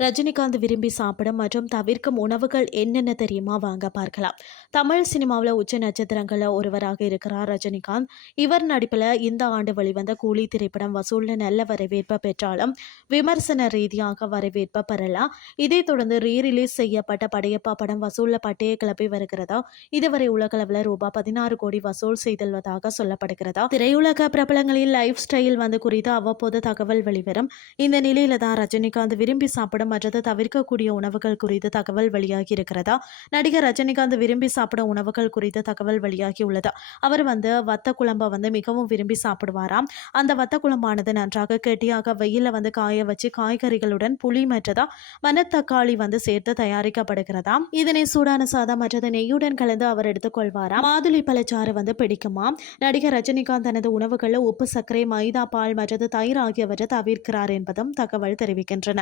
ரஜினிகாந்த் விரும்பி சாப்பிடும் மற்றும் தவிர்க்கும் உணவுகள் என்னென்ன தெரியுமா? வாங்க பார்க்கலாம். தமிழ் சினிமாவில் உச்ச நட்சத்திரங்களில் ஒருவராக இருக்கிறார் ரஜினிகாந்த். இவர் நடிப்பில் இந்த ஆண்டு வெளிவந்த கூலி திரைப்படம் வசூலில் நல்ல வரவேற்பை பெற்றாலும் விமர்சன ரீதியாக வரவேற்பை பெறலாம். இதைத் தொடர்ந்து ரீரிலீஸ் செய்யப்பட்ட படையப்பா படம் வசூலில் பட்டையை கிளப்பி வருகிறதா. இதுவரை உலகளவில் ரூபாய் 16 கோடி வசூல் செய்துள்ளதாக சொல்லப்படுகிறதா. திரையுலக பிரபலங்களின் லைஃப் ஸ்டைல் குறித்து அவ்வப்போது தகவல் வெளிவரும். இந்த நிலையில தான் ரஜினிகாந்த் விரும்பி சாப்பிடும் மற்றது தவிர்க்கக்கூடிய உணவுகள் குறித்து தகவல் வெளியாகி இருக்கிறதா. நடிகர் ரஜினிகாந்த் விரும்பி சாப்பிடும் உணவுகள் குறித்து தகவல் வெளியாகி உள்ளது. அவர் வத்த குழம்பை மிகவும் விரும்பி சாப்பிடுவாராம். அந்த வத்த குழம்பானது நன்றாக கெட்டியாக வெயில காய வச்சு காய்கறிகளுடன் புளி மற்றதா மணத்தக்காளி சேர்த்து தயாரிக்கப்படுகிறதாம். இதனை சூடான சாதம் மற்றது நெய்யுடன் கலந்து அவர் எடுத்துக்கொள்வாராம். மாதுளை பழச்சாறு பிடிக்குமாம். நடிகர் ரஜினிகாந்த் தனது உணவுகளில் உப்பு, சர்க்கரை, மைதா, பால் மற்றது தயிர் ஆகியவற்றை தவிர்க்கிறார் என்பதும் தகவல் தெரிவிக்கின்றன.